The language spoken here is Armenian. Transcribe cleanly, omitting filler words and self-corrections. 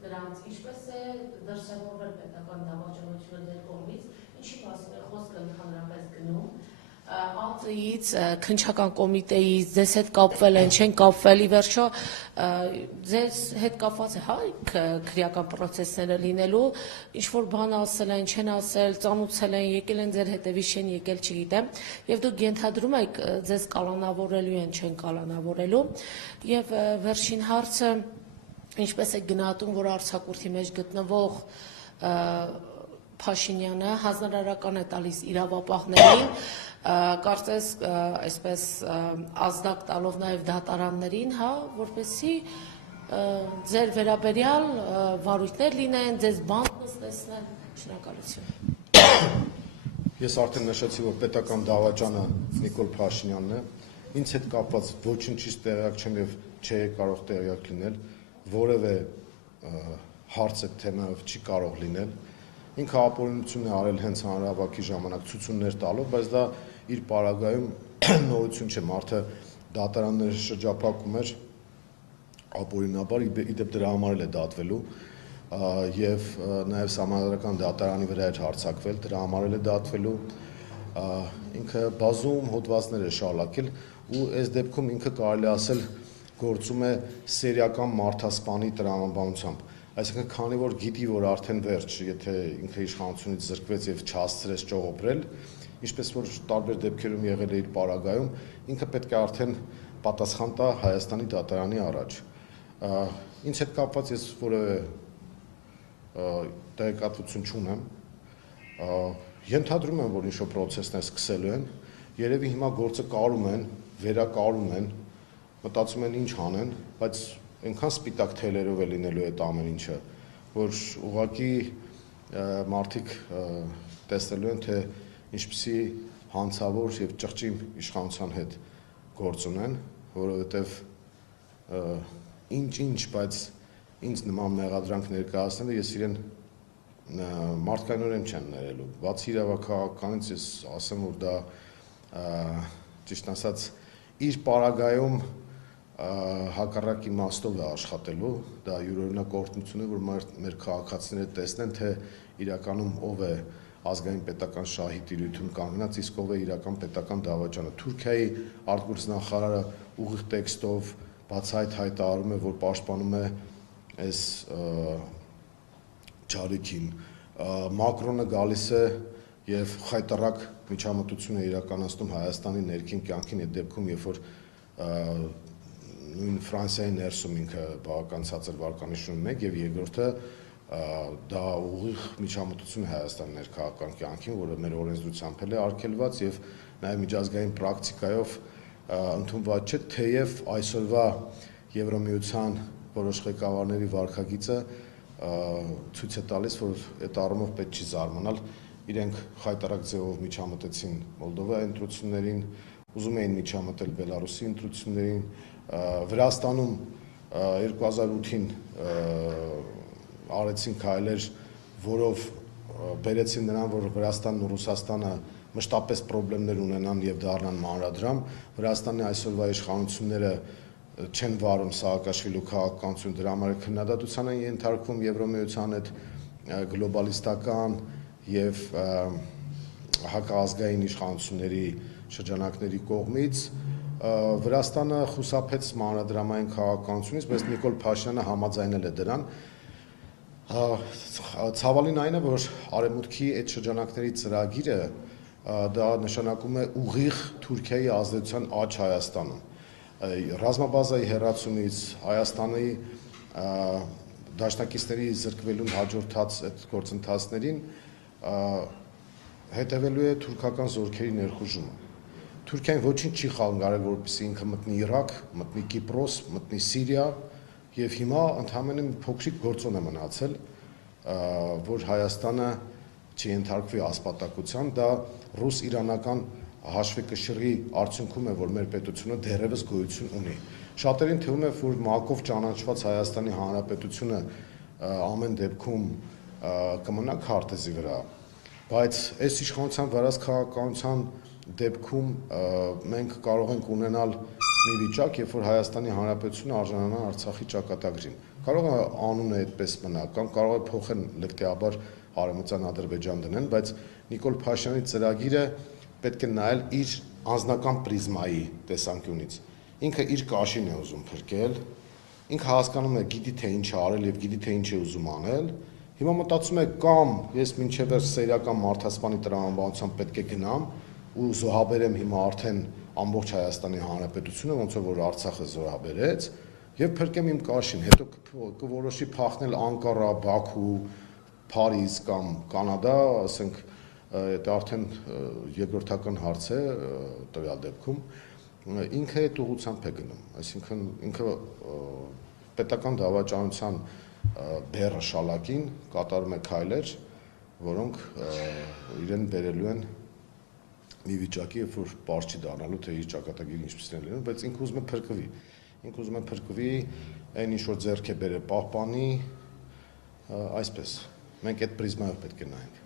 Նրանց ինչպես է դրսևորվել պետական դավաճանությունը ձեր կողմից, ինչի մասին է խոսքը ընդհանրապես գնում, ԱԾԻ-ից, քննչական կոմիտեից, ձեզ հետ կապվել են, չեն կապվել, ի վերջո ձեզ հետ կապված է, հա, քրեական պրոցեսները լինելու, ինչ-որ բան ասել են, չեն ասել, ծանուցել են, եկել են ձեր հետևից, չեն եկել, չգիտեմ, և դուք ենթադրում եք, ձեզ կալանավորելու են, չեն կալանավորելու, և վերջին հարցը, ինչպես է գնահատում, որ արձակուրդի մեջ գտնվող Փաշինյանը հանձնարարական է տալիս իրավապահներին, կարծես այսպես ազդակ տալով նաև դատարաններին, հա, որպեսզի ձեր վերաբերյալ վարույթներ լինեն, ձեզ բանտ նստեցնեն, շնորհակալություն։ Ես արդեն նշեցի, որ պետական դավաճանը Նիկոլ Փաշինյանն է, ինձ հետ կապված ոչինչից տեղյակ չեմ և չէի կարող տեղյակ լինել, որևէ հարց այդ թեմայով չի կարող լինել, ինքը ապօրինություն է արել հենց հանրահավաքի ժամանակ ցույցումներ տալով, բայց դա իր պարագայում նորություն չէ, մարդը դատարանները շրջափակում էր ապօրինաբար, իդեպ դրա համար էլ է դատվելու և նաև սահմանադրական դատարանի վրա էր հարձակվել, դրա համար էլ է դատվելու, ինքը բազում հոդվածներ է շարունակել ու այս դեպքում ինքը կարելի ասել գործում է սերիական մարդասպանի տրամաբանությամբ, այսինքն քանի որ գիտի, որ արդեն վերջ, եթե ինքը իշխանությունից զրկվեց և չհասցրեց ճողոպրել, ինչպես որ տարբեր դեպքերում եղել է իր պարագայում, ինքը պետք է արդեն պատասխան տա Հայաստանի դատարանի առաջ։ Ինձ հետ կապված ես որևէ տեղեկատվություն չունեմ, ենթադրում եմ, որ ինչ-որ պրոցեսներ սկսելու են, երևի հիմա գործը կարում են, վերակարում են, մտածում են ինչ անեն, բայց այնքան սպիտակ թելերով է լինելու այդ ամեն ինչը, որ ուղղակի մարդիկ տեսնելու են, թե ինչպիսի հանցավոր և ճղճի իշխանության հետ գործ ունեն, որովհետև ինչ-ինչ, բայց ինձ նման մեղադրանք ներկայացնելը ես իրեն մարդկայնորեն չեմ ներելու, բացի իրավաքաղաքականից ես ասեմ, որ դա ճիշտ ասած իր պարագայում հակառակ իմաստով է աշխատելու, դա յուրօրինակ օրհնություն է, որ մեր քաղաքացիները տեսնեն, թե իրականում ով է ազգային պետական շահի տիրույթում կանգնած, իսկ ով է իրական պետական դավաճանը։ Թուրքիայի արտգործնախարարը ուղիղ տեքստով բացահայտ հայտարարում է, որ պաշտպանում է այս ջարիքին։ Մակրոնը գալիս է և խայտառակ միջամտություն է իրականացնում Հայաստանի ներքին կյանքին, այդ դեպքում, երբ որ նույն Ֆրանսիայի ներսում ինքը բավական ցածր վարկանիշ ունի մեկ և երկրորդը դա ուղիղ միջամտություն է Հայաստանի ներքաղաքական կյանքին, որը մեր օրենսդրությամբ էլ է արգելված և նաև միջազգային պրակտիկայով ընդունված չէ, թեև այսօրվա Եվրամիության որոշ ղեկավարների վարքագիծը ցույց է տալիս, որ այդ առումով պետք չի զարմանալ, իրենք խայտառակ ձևով միջամտեցին Մոլդովայի ընտրություններին, ուզում էին միջամտել Բելարուսի ընտրություններին, Վրաստանում 2008-ին արեցին քայլեր, որով բերեցին նրան, որ Վրաստանն ու Ռուսաստանը մշտապես պրոբլեմներ ունենան և դառնան մանրադրամ, Վրաստանի այսօրվա իշխանությունները չեն վարում Սաակաշվիլու քաղաքականություն, դրա համար քննադատության են ենթարկվում Եվրամիության այդ գլոբալիստական և հակազգային իշխանությունների շրջանակների կողմից, Վրաստանը խուսափեց մանրադրամային քաղաքականությունից, բայց Նիկոլ Փաշինյանը համաձայնել է դրան։ Ցավալին այն է, որ Արևմուտքի այդ շրջանակների ծրագիրը դա նշանակում է ուղիղ Թուրքիայի ազդեցության աճ Հայաստանում։ Ռազմաբազայի հեռացումից Հայաստանի դաշնակիցների զրկվելուն հաջորդած այդ գործընթացներին հետևելու է թուրքական զորքերի ներխուժումը։ Թուրքիան ոչինչ չի խանգարել, որպեսզի ինքը մտնի Իրաք, մտնի Կիպրոս, մտնի Սիրիա և հիմա ընդամենը մի փոքրիկ գործոն է մնացել, որ Հայաստանը չենթարկվի ասպատակության, դա ռուս-իրանական հաշվի կշռի արդյունքում է, որ մեր պետությունը դեռևս գոյություն ունի։ Շատերին թվում է, որ մակով ճանաչված Հայաստանի Հանրապետությունը ամեն դեպքում կմնա քարտեզի վրա, բայց այս իշխանության վարած քաղաքականության դեպքում մենք կարող ենք ունենալ մի վիճակ, երբ որ Հայաստանի Հանրապետությունը արժանանա Արցախի ճակատագրին։ Կարող է անունը այդպես մնա, կամ կարող է փոխեն լկտիաբար Արևմտյան Ադրբեջան դնեն, բայց Նիկոլ Փաշինյանի ծրագիրը պետք է նայել իր անձնական պրիզմայի տեսանկյունից։ Ինքը իր կաշին է ուզում փրկել, ինքը հասկանում է, գիտի թե ինչ է արել եւ գիտի թե ինչ է ուզում անել։ Հիմա մտածում է կամ ես մինչև այս սերիական մարդասպանի տրամաբանությամբ պետք է գնամ ու զոհաբերեմ հիմա արդեն ամբողջ Հայաստանի Հանրապետությունը, ոնց որ Արցախը զոհաբերեց, եւ փրկեմ իմ կաշին, հետո կորոշի փախնել Անկարա, Բաքու, Փարիզ կամ Կանադա, ասենք, դա արդեն երկրորդական հարց է տվյալ դեպքում, ինքը այդ ուղղությամբ է գնում, այսինքն ինքը պետական դավաճանության բեռը շալակին կատարում է քայլեր, որոնք իրեն բերելու են մի վիճակի, երբ որ պարզ չի դառնալու, թե իր ճակատագիրը ինչպիսին է լինում, բայց ինքը ուզում է փրկվի։ Ինքը ուզում է փրկվի, այն ինչ որ ձեռք է բերել պահպանի, այսպես։ Մենք այդ պրիզմայով պետք է նայենք։